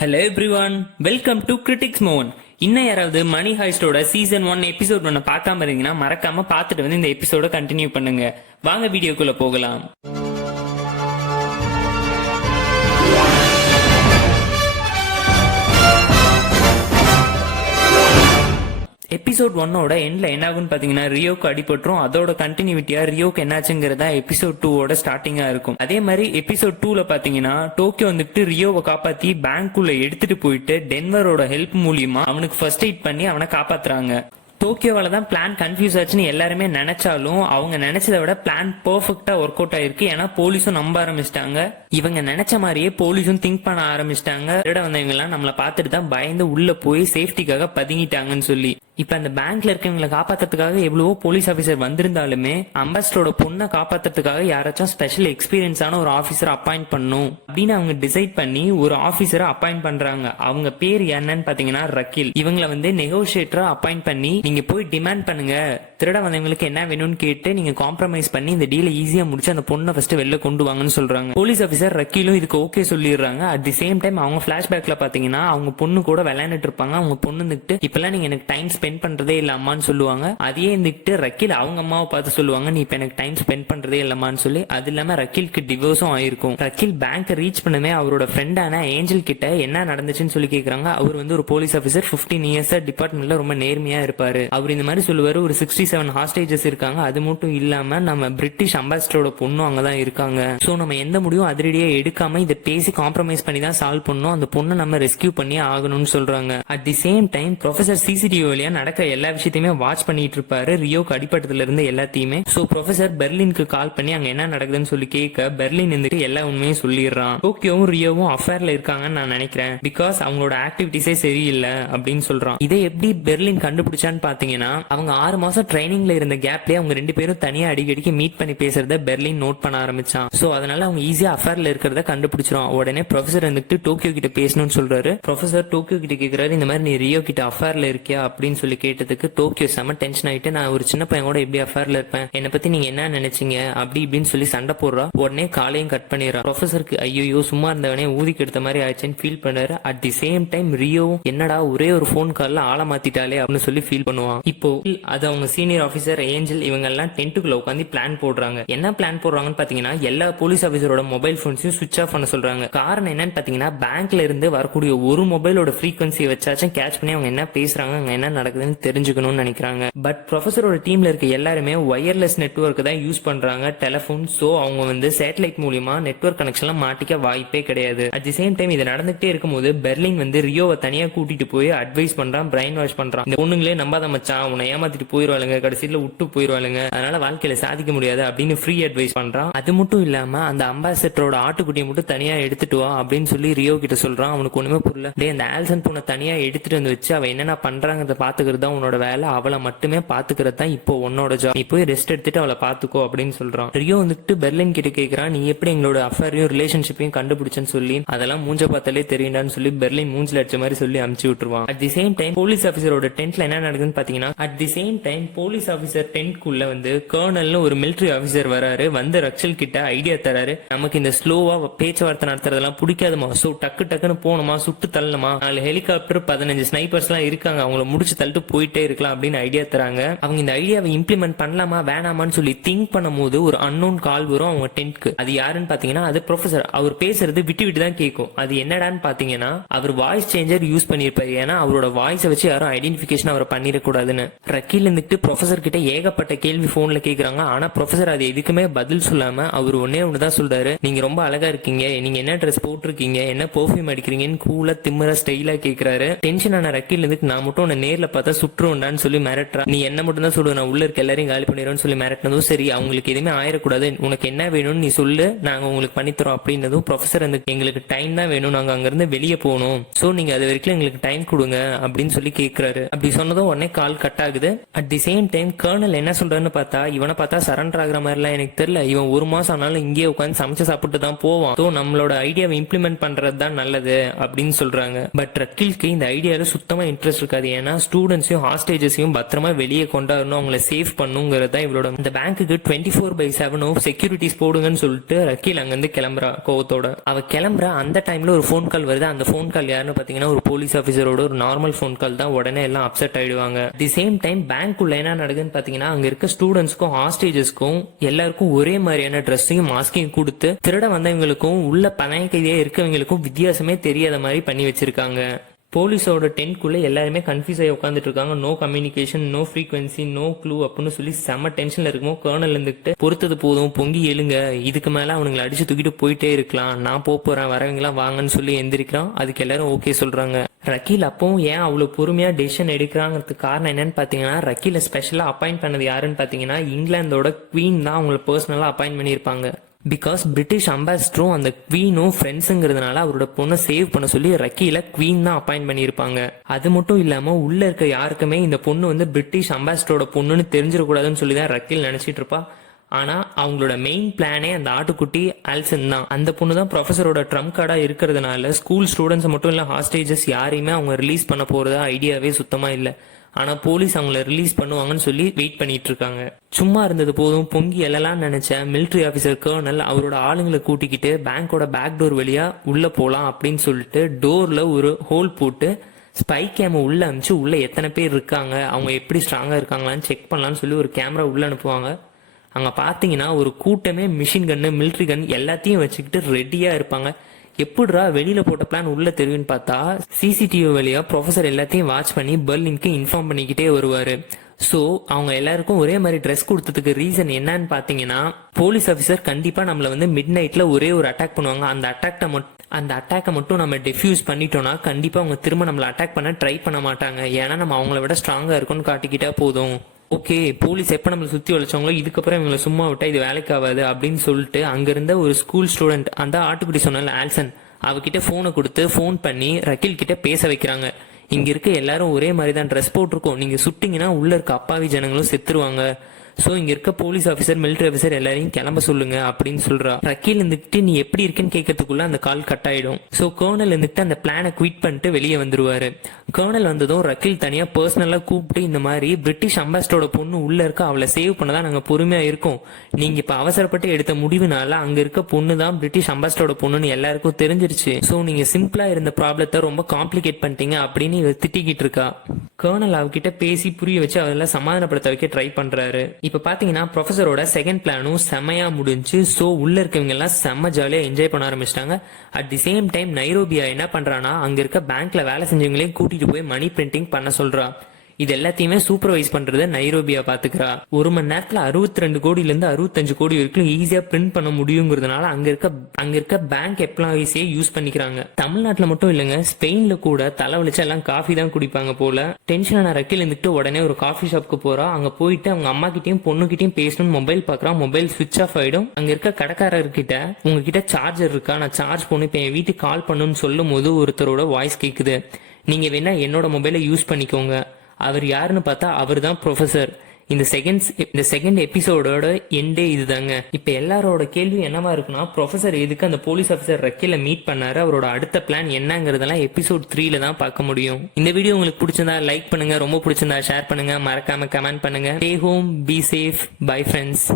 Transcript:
Hello everyone, welcome to critics மோன். இன்னும் யாராவது மணி ஹாய்ஸ்டோட சீசன் 1 எபிசோட் 1 பார்க்காம இருந்தீங்கன்னா மறக்காம பார்த்துட்டு வந்து இந்த எபிசோட கண்டினியூ பண்ணுங்க. வாங்க வீடியோக்குள்ள போகலாம். எபிசோட் 1ஓட எண்ட்ல என்ன ஆகும்னு பாத்தீங்கன்னா, ரியோக்கு அடிபட்டுரும். அதோட கண்டினியூட்டியா ரியோக்கு என்னாச்சுங்கிறதா எபிசோட் 2ஓட ஸ்டார்டிங்கா இருக்கும். அதே மாதிரி எபிசோட் 2ல பாத்தீங்கன்னா, டோக்கியோ வந்துட்டு ரியோவை காப்பாத்தி பேங்க்குள்ள எடுத்துட்டு போயிட்டு டென்வரோட ஹெல்ப் மூலியமா அவனுக்கு ஃபர்ஸ்ட் எய்ட் பண்ணி அவனை காப்பாத்துறாங்க. டோக்கியோவால தான் பிளான் கன்ஃபியூஸ் ஆச்சுன்னு எல்லாருமே நினைச்சாலும் அவங்க நினைச்சதை விட பிளான் பெர்ஃபெக்ட்டா ஒர்க் அவுட் ஆயிருக்கு. ஏன்னா போலீஸும் நம்ப ஆரம்பிச்சிட்டாங்க. இவங்க நினைச்ச மாதிரியே போலீஸும் திங்க் பண்ண ஆரம்பிச்சிட்டாங்க. வந்தவங்க எல்லாம் நம்மளை பார்த்துட்டு தான் பயந்து உள்ள போய் சேஃப்டிக்காக பதுங்கிட்டாங்கன்னு சொல்லி. இப்ப அந்த பேங்க்ல இருக்கவங்களை காப்பாத்துறதுக்காக எவ்வளவோ போலீஸ் ஆபீசர் வந்திருந்தாலுமே அம்பாஸ்டரோட பொண்ணை காப்பாத்துறதுக்காக யாராச்சும் ஸ்பெஷல் எக்ஸ்பீரியன்ஸான ஒரு ஆபீசர் அப்பாயிண்ட் பண்ணும் அப்படின்னு அவங்க டிசைட் பண்ணி ஒரு ஆபீசரை அப்பாயிண்ட் பண்றாங்க. அவங்க பேர் என்னன்னு பாத்தீங்கன்னா ரக்கில். இவங்களை வந்து நெகோசியேட்டரா அப்பாயிண்ட் பண்ணி நீங்க போய் டிமாண்ட் பண்ணுங்க, திருட வந்தவங்களுக்கு என்ன வேணும்னு கேட்டு நீங்க காம்ப்ரமைஸ் பண்ணி இந்த டீலை ஈஸியா முடிச்சு அந்த பொண்ணை ஃபர்ஸ்ட் வெளில கொண்டு வாங்கன்னு சொல்றாங்க. போலீஸ் ஆபீசர் ரக்கிலும் இதுக்கு ஓகே சொல்லிடுறாங்க. அட் தி சேம் டைம் அவங்க பிளாஷ்பேக்ல பாத்தீங்கன்னா அவங்க பொண்ணு கூட விளையாண்டுட்டு இருப்பாங்க. அவங்க பொண்ணு இருந்துட்டு இப்பெல்லாம் நீங்க எனக்கு டைம் ஸ்பெண்ட் பண்றதே இல்ல அம்மான்னு சொல்லுவாங்க. அதையே இருந்துட்டு ரக்கில் அவங்க அம்மாவை பார்த்து சொல்லுவாங்க, நீ இப்ப எனக்கு டைம் ஸ்பெண்ட் பண்றதே இல்லம்மான்னு சொல்லி. அது இல்லாம ரக்கிலுக்கு டிவோர்ஸும் ஆயிருக்கும். ரக்கில் பேங்க் ரீச் பண்ணவே அவரோட ஃப்ரெண்டான ஏஞ்சல் கிட்ட என்ன நடந்துச்சுன்னு சொல்லி கேக்குறாங்க. அவர் வந்து ஒரு போலீஸ் ஆபீசர், 15 இயர்ஸ் டிபார்ட்மெண்ட்ல ரொம்ப நேர்மையா இருப்பாரு. அவர் இந்த மாதிரி சொல்லுவாரு, ஒரு 67 ஹாஸ்டேஜஸ் இருக்காங்க. அது மட்டும் இல்லாம நம்ம பிரிட்டிஷ் அம்பாசிடரோட பொண்ணும் அங்கதான் இருக்காங்க. சோ நம்ம எந்த முடிவும் அதிரடியா எடுக்காம இதை பேசி காம்ப்ரமைஸ் பண்ணி தான் சால்வ் பண்ணணும். அந்த பொண்ணை நம்ம ரெஸ்கியூ பண்ணி ஆகணும்னு சொல்றாங்க. At the same time professor CCTV வழியா நடக்கிற எல்லா விஷயத்தையுமே வாட்ச் பண்ணிட்டு இருப்பாரு, ரியோக்கு அடிப்பட்டதுல இருந்து எல்லாத்தையுமே. சோ ப்ரொஃபசர் பெர்லினுக்கு கால் பண்ணி அங்க என்ன நடக்குதுன்னு சொல்லி கேட்க பெர்லின் இருந்துட்டு எல்லா உண்மையும் சொல்லிடுறான். டோக்கியோவும் ரியோவும் அஃபேர்ல இருக்காங்கன்னு நான் நினைக்கிறேன், பிகாஸ் அவங்களோட ஆக்டிவிட்டிஸே சரியில்லை அப்படின்னு சொல்றான். இதை எப்படி பெர்லின் கண்டுபிடிச்சான்னு பாத்தீங்கன்னா, அவங்க 6 மாசம் ட்ரைனிங்ல இருந்த கேப்லயே அவங்க 2 பேரும் தனியா அடிக்கடிக்கு மீட் பண்ணி பேசுறத பெர்லின் நோட் பண்ண ஆரம்பிச்சான். சோ அதனால அவங்க ஈஸியா அஃபேர்ல இருக்கிறத கண்டுபிடிச்சிரும். உடனே ப்ரொஃபசர் வந்துட்டு டோக்கியோ கிட்ட பேசணும்னு சொல்றாரு. ப்ரொஃபசர் டோக்கியோ கிட்ட கேக்குறாரு, இந்த மாதிரி நீ ரியோ கிட்ட அஃபேர்ல இருக்கியா அப்படின்னு சொல்லி கேட்டதுக்கு டோக்கியோ செம டென்ஷன் ஆயிட்டு, நான் ஒரு சின்ன பையன் கூட எப்படி அஃபேர்ல இருப்பேன், என்னை பத்தி நீங்க என்ன நினைச்சீங்க அப்படி இப்படின்னு சொல்லி சண்டை போடுறா. உடனே காலையும் கட் பண்ணிடுறா. ப்ரொஃபசருக்கு ஐயோ சும்மா இருந்தவனே ஊதிக்கு எடுத்த மாதிரி ஆயிடுச்சுன்னு ஃபீல் பண்ணாரு. At the same time Rio என்னடா ஒரே ஒரு போன் கால்ல ஆள மாத்திட்டாலே அப்படின்னு சொல்லி ஃபீல் பண்ணுவான். இப்போ அது அவங்க சீனியர் ஆபீசர் ஏஞ்சல் இவங்க எல்லாம் டென்ட்டுக்குள்ள உட்காந்து பிளான் போடுறாங்க. என்ன பிளான் போடுறாங்கன்னு பாத்தீங்கன்னா, எல்லா போலீஸ் ஆபீசரோட மொபைல் போன்ஸையும் சுவிட்ச் ஆஃப் பண்ண சொல்றாங்க. காரணம் என்னன்னு பாத்தீங்கன்னா, பேங்க்ல இருந்து வரக்கூடிய ஒரு மொபைலோட ஃப்ரீக்வன்சியை வச்சாச்சும் கேட்ச் பண்ணி அவங்க என்ன பேசுறாங்க, அங்க என்ன நடக்குதுன்னு தெரிஞ்சுக்கணும்னு நினைக்கிறாங்க. பட் ப்ரொஃபசரோட டீம்ல இருக்க எல்லாருமே ஒயர்லெஸ் நெட்வொர்க் தான் யூஸ் பண்றாங்க, டெலிபோன். சோ அவங்க வந்து சேட்டலைட் மூலியமா நெட்வொர்க் கனெக்ஷன்ல மாட்டிக்க வாய்ப்பே கிடையாது. அட் தி சேம் டைம் இது நடந்துகிட்டே இருக்கும்போது பெர்லின் வந்து ரியோவை தனியா கூட்டிட்டு போய் அட்வைஸ் பண்றான், பிரைன் வாஷ் பண்றான். இந்த பொண்ணுங்களே நம்பாத மச்சான், உன்னை ஏமாத்திட்டு போயிருவாளுங்க, கடைசியில விட்டு போயிருவாளுங்க, அதனால வாழ்க்கையில சாதிக்க முடியாது அப்படின்னு ஃப்ரீ அட்வைஸ் பண்றான். அது மட்டும் இல்லாம அந்த அம்பாசிடரோட ஆட்டுக்குட்டியை மட்டும் தனியா எடுத்துட்டு வா அப்படின்னு சொல்லி ரியோ கிட்ட சொல்றான். அவனுக்கு ஒண்ணுமே புரியல. டே, அந்த ஆல்சன் பொண்ணை தனியா எடுத்துட்டு வந்து வச்சு அவ என்னென்ன பண்றாங்கிறத பாத்துக்கிறது தான் உன்னோட வேலை, அவளை மட்டுமே பாத்துக்கிறது தான் இப்போ உன்னோட ஜாப், நீ போய் ரெஸ்ட் எடுத்துட்டு அவளை பாத்துக்கோ அப்படின்னு சொல்றான். ரியோ வந்துட்டு பெர்லின் கிட்ட கேக்குறான், நீ எப்படி எங்களோட அஃபேரையும் ரிலேஷன்ஷிப்பையும் கண்டுபிடிச்சன்னு சொல்லி. அதெல்லாம் மூஞ்ச பார்த்தாலே தெரியுண்டான்னு சொல்லி பெர்லின் மூஞ்சில அடிச்ச மாதிரி சொல்லி அமுச்சு விட்டுருவான். At the same time police ஆபீசரோட டென்ட்ல என்ன நடக்குதுன்னு பாத்தீங்கன்னா, at the same time police officer டென்ட்குள்ள வந்து கர்னல்னு ஒரு மிலிட்டரி ஆபீசர் வராரு. வந்து ரக்ஷல் கிட்ட ஐடியா தராரு, நமக்கு இந்த ஸ்லோவா பேச்சுவார்த்தை நடத்துறதெல்லாம் பிடிக்காதுமா, சோ டக்கு டக்குன்னு போனோமா, சுட்டு தள்ளணுமா, 4 ஹெலிகாப்டர் 15 ஸ்னைப்பர்ஸ் எல்லாம் இருக்காங்க, அவங்கள முடிச்சு தள்ளிட்டு போயிட்டே இருக்கலாம் அப்படின்னு ஐடியா தராங்க. அவங்க இந்த ஐடியாவை இம்ப்ளிமெண்ட் பண்ணலாமா வேணாமான்னு சொல்லி திங்க் பண்ணும் போது ஒரு அன்னோன் கால் வரும் அவங்க டென்ட்க்கு. அது யாருன்னு பாத்தீங்கன்னா, அது ப்ரொஃபசர். அவர் பேசுறது விட்டு விட்டு தான் கேட்கும். அது என்னடான்னு பாத்தீங்கன்னா, அவர் வாய்ஸ் சேஞ்சர் யூஸ் பண்ணிருப்பாரு. ஏன்னா அவரோட வாய்ஸை வச்சு யாரும் ஐடென்டிபிகேஷன் அவர் பண்ணிடக்கூடாதுன்னு. ரக்கீல் இருந்துட்டு ப்ரொஃபசர் கிட்ட ஏகப்பட்ட கேள்வி போன்ல கேக்குறாங்க. ஆனா ப்ரொஃபசர் அது எதுக்குமே பதில் சொல்லாம அவர் ஒன்னே ஒண்ணுதான் சொல்றாரு, நீங்க ரொம்ப அழகா இருக்கீங்க, நீங்க என்ன ட்ரெஸ் போட்டிருக்கீங்க, என்ன பெர்ஃபியூம் அடிக்கிறீங்கன்னு கூலா திம்மரா ஸ்டைலா கேக்குறாரு. டென்ஷன் ஆன ரக்கீல் இருந்துட்டு, நான் மட்டும் உன்னை நேர்ல பார்த்தா சுற்றுண்டான்னு சொல்லி மிரட்டுறா. நீ என்ன மட்டும் தான் சொல்லுவ, நான் உள்ள இருக்க எல்லாரையும் காலி பண்ணிடுவேன்னு சொல்லி மிரட்டினதும், சரி அவங்களுக்கு எதுவுமே ஆயிடக்கூடாது, உனக்கு என்ன வேணும்னு நீ சொல்லு, நாங்க உங்களுக்கு பண்ணித்தரோம் அப்படின்னதும் ப்ரொஃபசர் வந்து, எங்களுக்கு டைம் தான் வேணும், நாங்க அங்க இருந்து வெளியே போகணும், சோ நீங்க அது வரைக்கும் எங்களுக்கு டைம் கொடுங்க அப்படின்னு சொல்லி கேக்குறாரு. அப்படி சொன்னதும் உடனே கால் கட் ஆகுது. At the same time colonel என்ன சொல்றாருன்னு பார்த்தா, இவனை பார்த்தா சரண்டர் ஆகிற மாதிரி எல்லாம் எனக்கு தெரியல, இவன் 1 மாசம் ஆனாலும் இங்கே உட்காந்து சமைச்சு சாப்பிட்டு தான் போவான், சோ நம்மளோட ஐடியாவை இம்ப்ளிமெண்ட் பண்றது தான் நல்லது அப்படின்னு சொல்றாங்க. பட் ரக்கிலுக்கு இந்த ஐடியால சுத்தமா இன்ட்ரெஸ்ட் இருக்காது. ஏன்னா ஸ்டூடெண்ட்ஸையும் ஹாஸ்டேஜஸையும் பத்திரமா வெளியே கொண்டாடணும், அவங்கள சேவ் பண்ணுங்கிறது தான் இவளோட. இந்த பேங்க்குக்கு 24/7 செக்யூரிட்டிஸ் போடுங்கன்னு சொல்லிட்டு ரக்கீல் அங்கிருந்து கிளம்புறா கோவத்தோட. அவ கிளம்புற அந்த டைம்ல ஒரு ஃபோன் கால் வருது. அந்த ஃபோன் கால் யாருன்னு பாத்தீங்கன்னா ஒரு போலீஸ் ஆஃபீஸரோட ஒரு நார்மல் ஃபோன் கால் தான். உடனே எல்லாம் அப்செட் ஆயிடுவாங்க. தி சேம் டைம் பேங்க்குள்ள என்ன நடக்குதுன்னு பாத்தீங்கன்னா அங்க இருக்க ஸ்டூடெண்ட்ஸ்க்கும் ஹாஸ்டேஜஸ்க்கும் எல்லாருக்கும் ஒரே மாதிரியான ட்ரெஸ்ஸையும் மாஸ்கையும் கொடுத்து திருட வந்தவங்களுக்கும் உள்ள பணைய கைதியா இருக்கவங்களுக்கும் வித்தியாசமே தெரியாத மாதிரி பண்ணி வச்சிருக்காங்க. போலீஸோட டென்ட்குள்ள எல்லாருமே கன்ஃபியூஸ் ஆகி உட்காந்துட்டு இருக்காங்க. No communication, no frequency, no clue அப்படின்னு சொல்லி செம்ம டென்ஷன்ல இருக்கும். கர்னல் இருந்துகிட்டு பொறுத்தது போதும், பொங்கி எழுங்க, இதுக்கு மேல அவனுங்களை அடிச்சு தூக்கிட்டு போயிட்டே இருக்கலாம், நான் போறேன், வரவங்களாம் வாங்கன்னு சொல்லி எந்திரிக்கிறான். அதுக்கு எல்லாரும் ஓகே சொல்றாங்க. ரக்கீல் அப்பவும் ஏன் அவ்வளவு பொறுமையா டெசிஷன் எடுக்கிறாங்கிறதுக்கு காரணம் என்னன்னு பாத்தீங்கன்னா ரக்கீல ஸ்பெஷலா அப்பாயிண்ட் பண்ணது யாருன்னு பாத்தீங்கன்னா இங்கிலாந்தோட குவீன் தான் அவங்களை பர்சனலா அப்பாயிண்ட் பண்ணியிருப்பாங்க. பிகாஸ் பிரிட்டிஷ் அம்பாசிடரும் அந்த குவீனும் ஃப்ரெண்ட்ஸுங்கிறதுனால அவரோட பொண்ணை சேவ் பண்ண சொல்லி ரக்கீல குவீன் தான் அப்பாயிண்ட் பண்ணியிருப்பாங்க. அது மட்டும் இல்லாம உள்ள இருக்க யாருக்குமே இந்த பொண்ணு வந்து பிரிட்டிஷ் அம்பாசிடரோட பொண்ணுன்னு தெரிஞ்சிடக்கூடாதுன்னு சொல்லி தான் ரக்கீல் நினைச்சிட்டு இருப்பா. ஆனா அவங்களோட மெயின் பிளானே அந்த ஆட்டுக்குட்டி ஆல்சன் தான். அந்த பொண்ணு தான் ப்ரொஃபஸரோட ட்ரம்ப் கார்டா இருக்கிறதுனால ஸ்கூல் ஸ்டூடெண்ட்ஸ் மட்டும் இல்ல ஹாஸ்டேஜஸ் யாரையுமே அவங்க ரிலீஸ் பண்ண போறதா ஐடியாவே சுத்தமா இல்ல. ஆனா போலீஸ் அவங்கள ரிலீஸ் பண்ணுவாங்கன்னு சொல்லி வெயிட் பண்ணிட்டு இருக்காங்க. சும்மா இருந்தது போதும் பொங்கி எல்லாம் நினைச்ச மிலிட்டரி ஆபீசர் கர்னல் அவரோட ஆளுங்களை கூட்டிக்கிட்டு பேங்கோட பேக் டோர் வழியா உள்ள போலாம் அப்படின்னு சொல்லிட்டு டோர்ல ஒரு ஹோல் போட்டு ஸ்பை கேம உள்ள அனுப்பிச்சு உள்ள எத்தனை பேர் இருக்காங்க, அவங்க எப்படி ஸ்ட்ராங்கா இருக்காங்களான்னு செக் பண்ணலாம்னு சொல்லி ஒரு கேமரா உள்ள அனுப்புவாங்க. அங்க பாத்தீங்கன்னா ஒரு கூட்டமே மிஷின் கன்னு, மிலிட்டரி கன் எல்லாத்தையும் வச்சுக்கிட்டு ரெடியா இருப்பாங்க. எப்படிரா வெளியில போட்ட பிளான் உள்ள தெரியும்னு பார்த்தா சிசிடிவி வழியா ப்ரொஃபசர் எல்லாத்தையும் வாட்ச் பண்ணி பெர்லினுக்கு இன்ஃபார்ம் பண்ணிக்கிட்டே வருவாரு. சோ அவங்க எல்லாருக்கும் ஒரே மாதிரி ட்ரெஸ் கொடுத்ததுக்கு ரீசன் என்னன்னு பாத்தீங்கன்னா போலீஸ் ஆபீசர் கண்டிப்பா நம்மள வந்து மிட் நைட்ல ஒரே ஒரு அட்டாக் பண்ணுவாங்க. அந்த அட்டாக்கை மட்டும் நம்ம டிஃப்யூஸ் பண்ணிட்டோம்னா கண்டிப்பா அவங்க திரும்ப நம்மள அட்டாக் பண்ண ட்ரை பண்ண மாட்டாங்க. ஏன்னா நம்ம அவங்கள விட ஸ்ட்ராங்கா இருக்கும்னு காட்டிக்கிட்டா போதும். ஓகே, போலீஸ் எப்ப நம்மளை சுத்தி வளைச்சவங்களோ இதுக்கப்புறம் இவங்களை சும்மா விட்டா இது வேலைக்கு ஆகாது அப்படின்னு சொல்லிட்டு அங்க இருந்த ஒரு ஸ்கூல் ஸ்டூடெண்ட் அந்த ஆட்டுக்குடி சொன்னால ஆல்சன் அவகிட்ட போனை கொடுத்து போன் பண்ணி ரக்கீல் கிட்ட பேச வைக்கிறாங்க. இங்க இருக்க எல்லாரும் ஒரே மாதிரி தான் ட்ரெஸ் போட்டிருக்கோம், நீங்க சுட்டிங்கன்னா உள்ள இருக்க அப்பாவி ஜனங்களும் செத்துருவாங்க. சோ இங்க இருக்க போலீஸ் ஆபீசர், மிலிட்டரி ஆபீசர் எல்லாரையும் கிளம்ப சொல்லுங்க அப்படின்னு சொல்றா. ரக்கீல் இருந்துட்டு நீ எப்படி இருக்குன்னு கேட்கறதுக்குள்ள அந்த கால் கட் ஆயிடும். சோ கர்னல் இருந்துட்டு அந்த பிளானை குவிட் பண்ணிட்டு வெளியே வந்துருவாரு. கர்னல் வந்ததும் ரக்கீல் தனியா பர்சனலா கூப்பிட்டு இந்த மாதிரி பிரிட்டிஷ் அம்பாசிடரோட பொண்ணு உள்ள இருக்க, அவளை சேவ் பண்ணதான் நாங்க பொறுமையா இருக்கோம், நீங்க இப்ப அவசரப்பட்டு எடுத்த முடிவுனால அங்க இருக்க பொண்ணு தான் பிரிட்டிஷ் அம்பாசிடரோட பொண்ணுன்னு எல்லாருக்கும் தெரிஞ்சிருச்சு. சோ நீங்க சிம்பிளா இருந்த ப்ராப்ளத்தை ரொம்ப காம்ப்ளிகேட் பண்ணிட்டீங்க அப்படின்னு இவ திட்டிக்கிட்டு இருக்கா. கர்னல் அவகிட்ட பேசி புரிய வச்சு அவெல்லாம் சமாதானப்படுத்த வைக்க ட்ரை பண்றாரு. இப்ப பாத்தீங்கன்னா ப்ரொஃபஸரோட செகண்ட் பிளானும் செமையா முடிஞ்சு. சோ உள்ள இருக்கவங்க எல்லாம் செம்ம ஜாலியா என்ஜாய் பண்ண ஆரம்பிச்சிட்டாங்க. அட் தி சேம் டைம் நைரோபியா என்ன பண்றானா அங்க இருக்க பேங்க்ல வேலை செஞ்சவங்களையும் கூட்டிட்டு போய் மணி பிரிண்டிங் பண்ண சொல்றா. இது எல்லாத்தையுமே சூப்பர்வைஸ் பண்றது நைரோபியா பாத்துக்கிறா. ஒரு மணி நேரத்துல 62 கோடியில இருந்து 65 கோடி வரைக்கும் ஈஸியா பிரிண்ட் பண்ண முடியுங்கிறதுனால அங்க இருக்க பேங்க் எம்ப்ளாயிஸே யூஸ் பண்ணிக்கிறாங்க. தமிழ்நாட்டுல மட்டும் இல்லங்க, ஸ்பெயின்ல கூட தலைவலிச்சா எல்லாம் காஃபி தான் குடிப்பாங்க போல. டென்ஷனான ரக்கீல் இருந்துட்டு உடனே ஒரு காஃபி ஷாப்க்கு போறா. அங்க போயிட்டு அவங்க அம்மா கிட்டயும் பொண்ணு கிட்டயும் பேசணும் மொபைல் பாக்குறான். மொபைல் சுவிச் ஆஃப் ஆயிடும். அங்க இருக்க கடைக்காரர்கிட்ட உங்ககிட்ட சார்ஜர் இருக்கா, நான் சார்ஜ் பண்ணி இப்ப என் வீட்டுக்கு கால் பண்ணுன்னு சொல்லும் போது ஒருத்தரோட வாய்ஸ் கேக்குது. நீங்க வேணா என்னோட மொபைலை யூஸ் பண்ணிக்கோங்க. அவர் யாருன்னு பார்த்தா அவர் தான் ப்ரொஃபசர். இந்த செகண்ட் எபிசோடோட எண்டே இதுதாங்க. இப்ப எல்லாரோட கேள்வி என்னவா இருக்குன்னா ப்ரொஃபசர் எதுக்கு அந்த போலீஸ் ஆஃபீஸர் ரக்கீல மீட் பண்ணாரு, அவரோட அடுத்த பிளான் என்னங்கறதெல்லாம் எபிசோட் 3ல தான் பார்க்க முடியும். இந்த வீடியோ உங்களுக்கு பிடிச்சிருந்தா லைக் பண்ணுங்க, ரொம்ப பிடிச்சிருந்தா ஷேர் பண்ணுங்க, மறக்காம கமெண்ட் பண்ணுங்க. Stay home, be safe, bye friends.